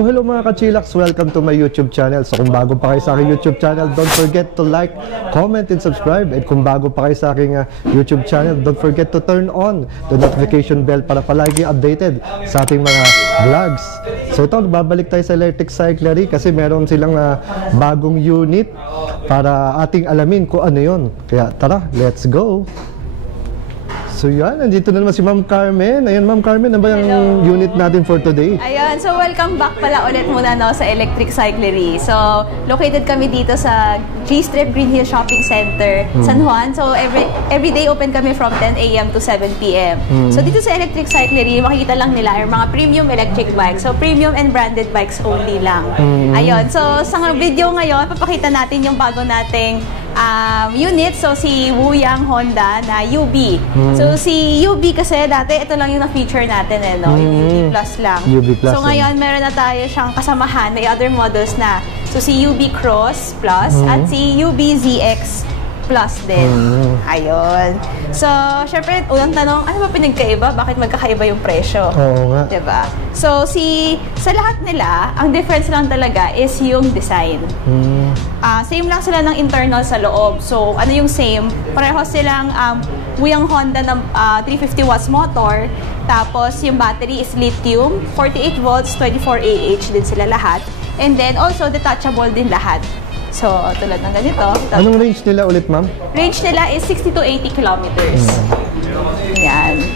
So hello mga ka-chillax, welcome to my YouTube channel. So kung bago pa kayo sa aking YouTube channel, don't forget to like, comment, and subscribe. And kung bago pa kayo sa aking YouTube channel, don't forget to turn on the notification bell para palagi updated sa ating mga vlogs. So ito, babalik tayo sa Electric Cyclery kasi meron silang bagong unit para ating alamin kung ano yun. Kaya tara, let's go! So yan, nandito na naman si Ma'am Carmen. Ayan, Ma'am Carmen, ano ba yung unit natin for today? Ayan, so welcome back pala ulit muna sa Electric Cyclery. So, located kami dito sa G-Strip Green Hill Shopping Center, San Juan. So, every day open kami from 10 a.m. to 7 p.m. So, dito sa Electric Cyclery, makikita lang nila yung mga premium electric bikes. So, premium and branded bikes only lang. Ayun, so sa video ngayon, papakita natin yung bago nating unit. So, si Wuyang Honda na UB. So, si UB kasi dati, ito lang yung na-feature natin, no? Yung UB Plus lang. UB Plus. So, ngayon, meron na tayo siyang kasamahan. May other models na. So, si UB Cross Plus at si UB ZX Plus din. Ayun. So, syempre, unang tanong, ano ba pinagkaiba? Bakit magkakaiba yung presyo? Oo nga. Diba? So, sa lahat nila, ang difference lang talaga is yung design. Same lang sila ng internal sa loob. So, ano yung same? Pareho silang Wuyang Honda ng 350 watts motor. Tapos, yung battery is lithium, 48 volts, 24 Ah din sila lahat. And then, also, detachable din lahat. So, tulad ng ganito. Anong range nila ulit, ma'am? Range nila is 60 to 80 kilometers. Yan.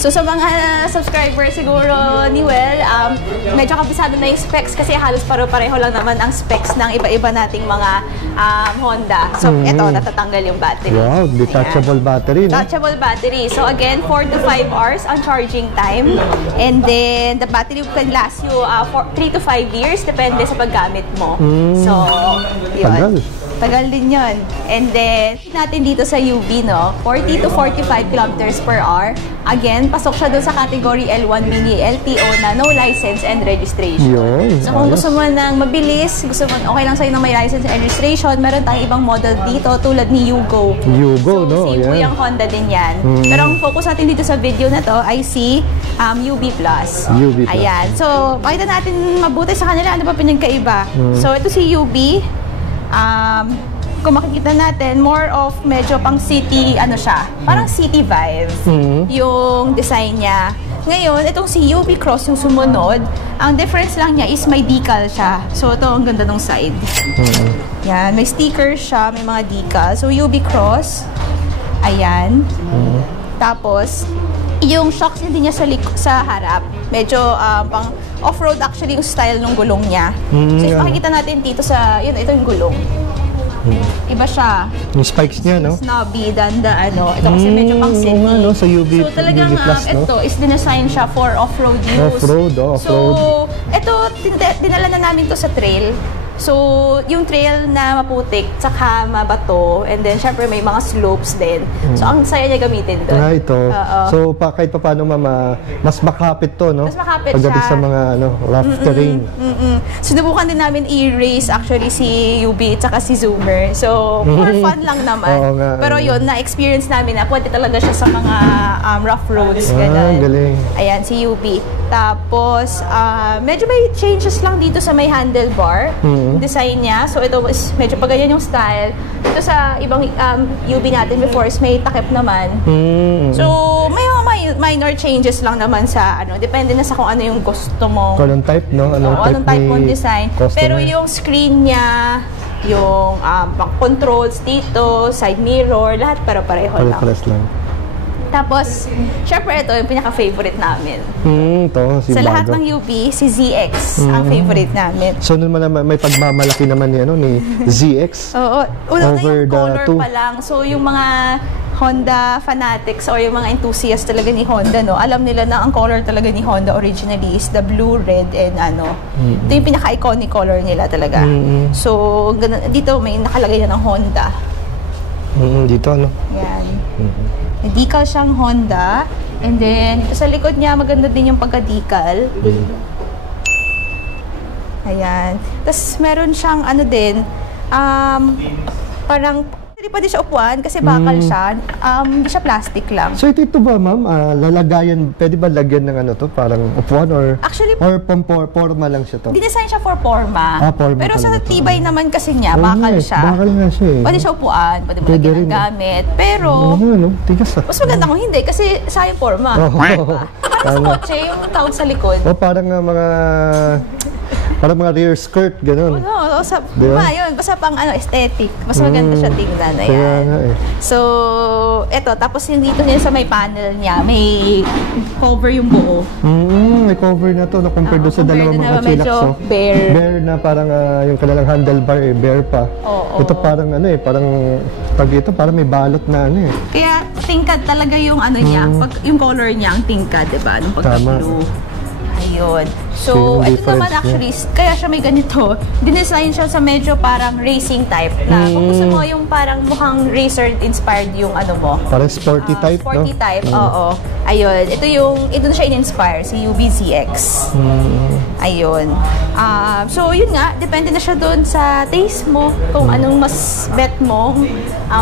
So, sa mga subscribers siguro ni Well, medyo kabisado na yung specs kasi halos pareho lang naman ang specs ng iba-iba nating mga Honda. So, ito, natatanggal yung battery. Wow, detachable battery, no? Detachable battery. So, again, 4 to 5 hours ang charging time. And then, the battery can last you 3 to 5 years, depende sa paggamit mo. So, yun. Tagal din yun. And then, natin dito sa UB, no? 40 to 45 kilometers per hour. Again, pasok siya dun sa category L1 Mini LTO na no license and registration. So, kung gusto mo ng mabilis, gusto mo, okay lang sa'yo na may license and registration, meron tayong ibang model dito tulad ni Yugo. Yugo, so, no? Si Wuyang Honda din yan. Pero ang focus natin dito sa video na to ay si UB Plus. UB Plus. Ayan. So, pakita natin mabuti sa kanila ano ba pinagkaiba. So, ito si UB. Kung makikita natin, more of medyo pang city, ano siya, parang city vibe yung design niya. Ngayon, itong si UB Cross yung sumunod, ang difference lang niya is may decal siya. So, ito ang ganda ng side. Yan, may sticker siya, may mga decal. So, UB Cross, ayan. Tapos, yung shocks din niya sa harap, medyo pang off-road actually yung style ng gulong niya. So, makikita natin dito sa, yun, ito yung gulong. Iba siya. Yung spikes niya, no? Snobby than the ano. Ito kasi medyo pang city. No? Sa UB, so, talagang UB Plus, no? ito is dinesign siya for off-road use. Off-road, off-road. So, ito, dinala na namin to sa trail. So, yung trail na maputik, tsaka mabato, and then, syempre, may mga slopes din. So, ang saya niya gamitin doon. Ito. So, kahit pa paano, mas makapit to, no? Mas makapit pagdating siya. Sa mga rough terrain. Sinubukan din namin i-race actually si UB tsaka si Zoomer. So, for fun lang naman. Pero yun, na-experience namin na pwede talaga siya sa mga rough roads. Galing. Ayan, si UB. Tapos, medyo may changes lang dito sa may handlebar. Design niya. So, ito is medyo pa ganyan yung style. Ito sa ibang UB natin before is may takip naman. So, may mga minor changes lang naman sa ano. Depende na sa kung ano yung gusto mo. Anong type, no? Anong type mong design. Pero yung screen niya, yung controls dito, side mirror, lahat pareho lang. Pares lang. Tapos, syempre ito yung pinaka-favorite namin. Si sa lahat ng UB, si ZX ang favorite namin. So, may pagmamalaki naman ni ZX. Oo. Una na yung color pa lang. So, yung mga Honda fanatics or yung mga enthusiasts talaga ni Honda, no, alam nila na ang color talaga ni Honda originally is the blue, red, and ano. Ito yung pinaka-iconic color nila talaga. So, dito may nakalagay na ng Honda. Dito, ano? Yan. Decal siyang Honda. And then, sa likod niya, maganda din yung pagka-decal. Ayan. Tapos, meron siyang ano din, parang Hindi pwede siya upuan kasi bakal siya. Hindi siya plastic lang. So ito ba ma'am, lalagayan, pwede ba lagyan ng ano to, parang upuan or Actually, or forma lang siya to? dinesign siya for forma. Forma Pero sa talaga to. tibay naman kasi niya, Oo bakal nga eh, siya. Bakal nga siya eh. Pwede siya upuan, pwede mo Pwede lagyan rin, ng gamit. Pero, Ano, tigas ah. mas maganda kung hindi kasi sayang forma. Oo. Diba? Parang sa Tama. kotse, yung tawag sa likod. O parang mga rear skirt, gano'n. No, Diba? yun, basta pang aesthetic. Mas maganda siya tingnan. Kaya Ayan. nga eh. So, eto, tapos yung dito niya sa may panel niya, may cover yung buo. May cover na to, no, compared doon sa compared dalawang doon mga na medyo chillax. So. bare. Bare na parang yung kanilang handlebar eh, bare pa. Oo. Ito parang parang pag ito, parang may balot na Kaya tingkad talaga yung niya, yung color niya, ang tingkad, diba? Nung pagka-blue. Ayun. So, Yung ito naman difference actually, kaya siya may ganito. Dinesign siya sa medyo parang racing type na kung gusto mo yung parang mukhang racer-inspired yung mo. Parang sporty type, Sporty no? type, oo. Ayun. Ito na siya in-inspire, si UBZX. Ayun. So, yun nga, depende na siya doon sa taste mo, kung anong mas bet mo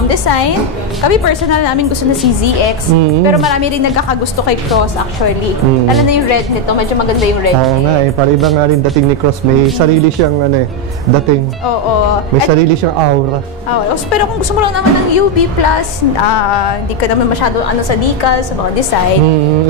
design. Kami personal namin gusto na si ZX, pero marami rin nagkakagusto kay Cross actually. Lalo na yung red nito, medyo maganda yung red. Oo nga eh, para iba nga rin dating ni Cross. May sarili siyang dating. Oo. May sarili siyang aura. Pero kung gusto mo lang naman ng UV+, hindi ka naman masyado sa decals, sa mga design.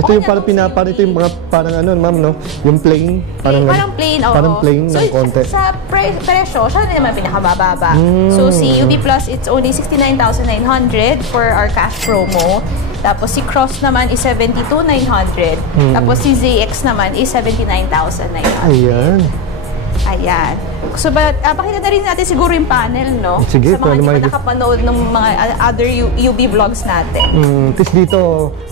Ito yung parang ito yung mga parang ma'am, no? Yung plain. Parang plain, oo. Parang plain So, ng konti. sa presyo, siya na naman pinakamababa. So, si UV Plus, it's only 69,900 for our cash promo. Tapos si Cross naman is 72,900. Tapos si ZX naman is 79,900. Ayan. Ayan. So, pakita na rin natin siguro yung panel, no? Sige, sa mga hindi pa may- nakapanood ng mga other UV vlogs natin. Tapos dito,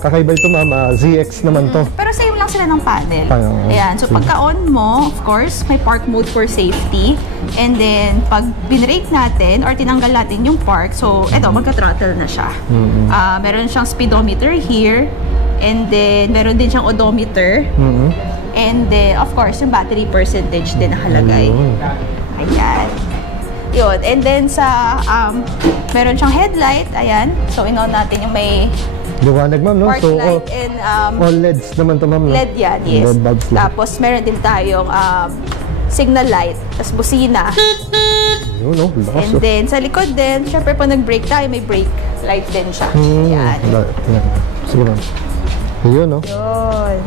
kakaiba ito ma'am, ZX naman to. Pero same lang sila ng panel. Panel. Ayan. So, pagka-on mo, of course, may park mode for safety. And then, pag binrake natin or tinanggal natin yung park, so, eto, magka-throttle na siya. Meron siyang speedometer here. And then, meron din siyang odometer. And then, of course, yung battery percentage din nakalagay. Ayan. Yun. And then, meron siyang headlight. Ayan. So, in-on natin yung may Liwanag ma'am, no? park So, light and all LEDs naman to ma'am, no? LED yan, yes. LED bulbs lang. Tapos, meron din tayong signal light. Tapos, busina. Yun, no? Lakas, And then, sa likod din, syempre, pag nag-brake tayo, may brake light din siya. Ayan. Yan. Sige ma'am. Yun, no? Yun.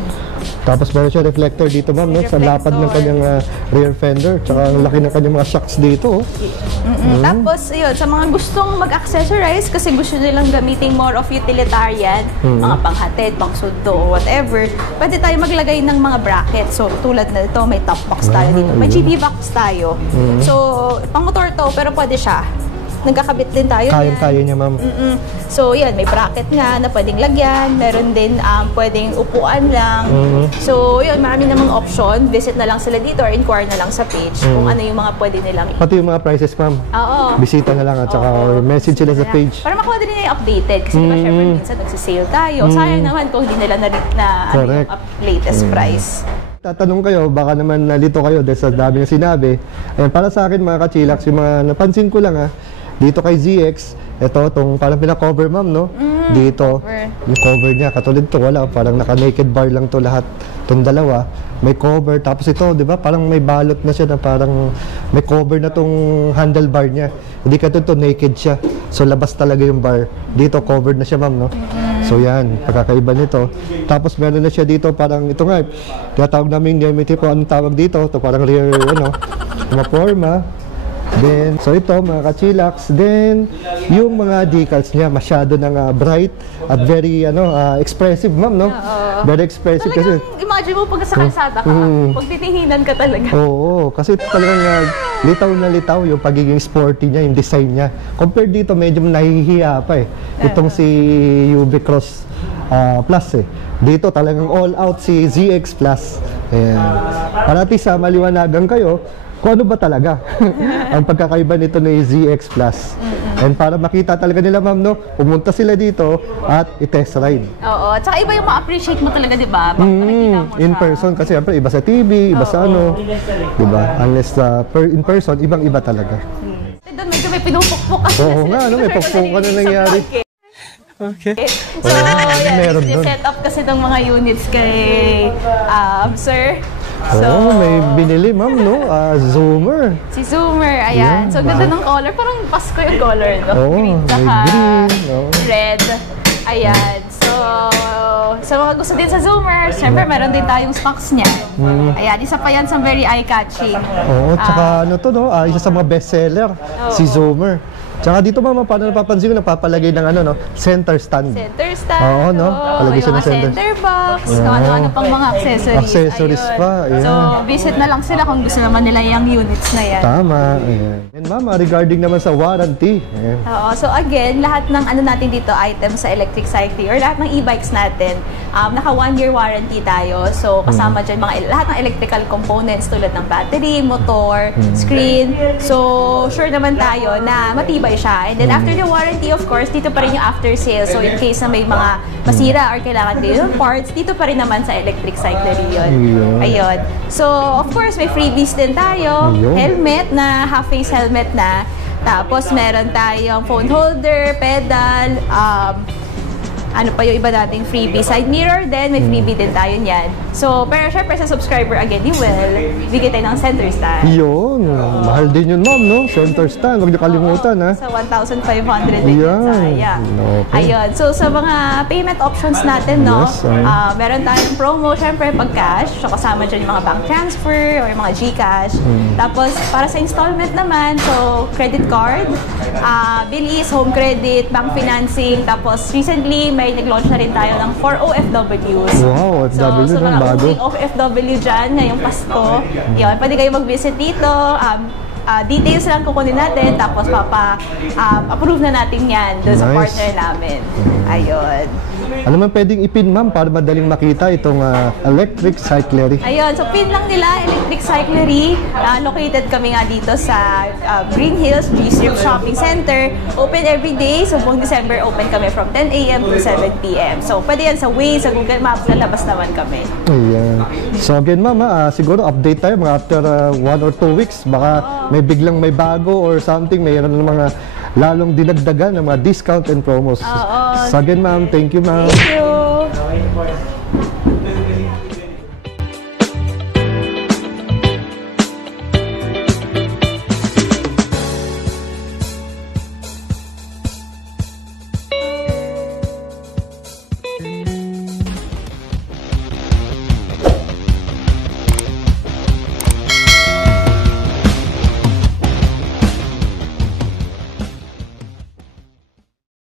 Tapos meron siya reflector dito ma'am, no? Sa lapad ng kanyang rear fender. Tsaka ang laki ng kanyang mga shocks dito, oh. Tapos, yun, sa mga gustong mag-accessorize kasi gusto nilang gamitin more of utilitarian, mga panghatid, pangsundo, or whatever, pwede tayo maglagay ng mga bracket. So, tulad na ito, may top box tayo dito. May GB box tayo. So, pang motor to, pero pwede siya. Nagkakabit din tayo Kayang-kaya niya ma'am. So, yan, may bracket nga na pwedeng lagyan. Meron din pwedeng upuan lang. So, yun, marami namang option. Visit na lang sila dito or inquire na lang sa page kung ano yung mga pwede nilang Pati yung mga prices ma'am. Oo. Bisita na lang at saka or message sila sa page. Para makuha din nila yung updated. Kasi diba, syempre, minsan nagsisale tayo. Sayang naman kung hindi nila na Correct. yung latest price. Tatanong kayo, baka naman nalito kayo dahil sa dami ng sinabi. Ayan, para sa akin mga kachilax, yung mga napansin ko lang dito kay ZX, itong parang pina-cover ma'am, no? Dito, cover. yung cover niya, katulad to, wala, parang naka-naked bar lang to lahat, itong dalawa. May cover, tapos ito, di ba, parang may balot na siya na parang may cover na tong handlebar niya. Hindi katulad to, naked siya. So, labas talaga yung bar. Dito, covered na siya ma'am, no? So, yan, pagkakaiba nito. Tapos, meron na siya dito, parang, ito nga, tinatawag namin, may tipo, anong tawag dito? Ito, parang rear, mga forma. Then, so ito mga kachilax, then yung mga decals niya masyado nang bright at very expressive ma'am, no? Very expressive kasi. Imagine mo pag sa kalsada ka, pag titihinan ka talaga. Oo, kasi talagang litaw na litaw yung pagiging sporty niya, yung design niya. Compared dito, medyo nahihiya pa itong si UV Cross Plus Dito talagang all out si ZX Plus. Ayan. Para at least maliwanagan kayo kung ano ba talaga ang pagkakaiba nito ni ZX Plus. And para makita talaga nila ma'am, no, pumunta sila dito at i-test ride. Oo, at saka iba yung ma-appreciate mo talaga, di ba? Pag nakikita mo In siya. person, kasi siyempre iba sa TV, iba sa di ba? Unless in person, ibang-iba talaga. Doon medyo may may pinupukpuk kasi. Oo nga, ano, may pukpukan na nangyari. Okay. So, meron dun. set up kasi ng mga units kay Sir. Oh, may binili, ma'am, no? Zoomer. Si Zoomer, ayan. Yan, So, ganda ng color. Parang Pasko yung color, no? Oo, Green, may saka green, oo. red. Ayan. So, sa mga gusto din sa Zoomer, syempre, meron din tayong stocks niya. Ayan, isa pa yan sa very eye-catching. Oo, tsaka ano to, no? Isa sa mga bestseller, si Zoomer. Tsaka dito, mama, paano napapansin ko, napapalagay ng ano, no? Center stand. Center stand. Oo, no? Palagay siya ng yung mga center. center box, kung ano-ano pang mga accessories. Accessories Ayun. pa, ayan. So, visit na lang sila kung gusto naman nila yung units na yan. Tama, ayan. And mama, regarding naman sa warranty, ayan. Oo, so again, lahat ng ano natin dito, items sa electric cycle or lahat ng e-bikes natin, naka 1-year warranty tayo. So, kasama dyan lahat ng electrical components tulad ng battery, motor, screen. So, sure naman tayo na matibay siya. And then, after the warranty, of course, dito pa rin yung after sale. So, in case na may mga masira or kailangan din yung parts, dito pa rin naman sa electric cyclery yun. Ayun. So, of course, may freebies din tayo. Ayun. Helmet na, half-face helmet na. Tapos, meron tayong phone holder, pedal, ano pa yung iba nating freebie. Side mirror din, may freebie din tayo niyan. So, pero syempre sa subscriber again, ni Will, bigay tayo ng center stand. Yun, mahal din yun, ma'am, no? Center stand, huwag niyo kalimutan, ha? Sa 1,500 din yun, sayang. Okay. Ayun. So, sa mga payment options natin, no? Yes, meron tayong promo, syempre, pag cash. So, kasama dyan yung mga bank transfer or yung mga GCash. Tapos, para sa installment naman, so, credit card, bilis, home credit, bank financing. Tapos, recently, may nag-launch na rin tayo ng 4 OFWs. Wow, OFW so, nun, mga bago. OFW dyan, ngayong Pasko. Yun, pwede kayo mag-visit dito. Details lang kukunin natin, tapos approve na natin yan doon sa Nice. partner namin. Ayun. Ano man pwedeng ipin, ma'am, para madaling makita itong electric cyclery? Ayun, so pin lang nila, Electric Cyclery. Located kami nga dito sa Green Hills G-Strip Shopping Center. Open every day, so buong December open kami from 10 a.m. to 7 p.m. So pwede yan sa Waze, sa Google Maps, lalabas naman kami. Ayan. So again, ma'am, siguro update tayo mga after 1 or 2 weeks. Baka may biglang may bago or something, mayroon ng mga lalong dinagdagan ng mga discount and promos. So again, ma'am, thank you, ma'am. Thank you!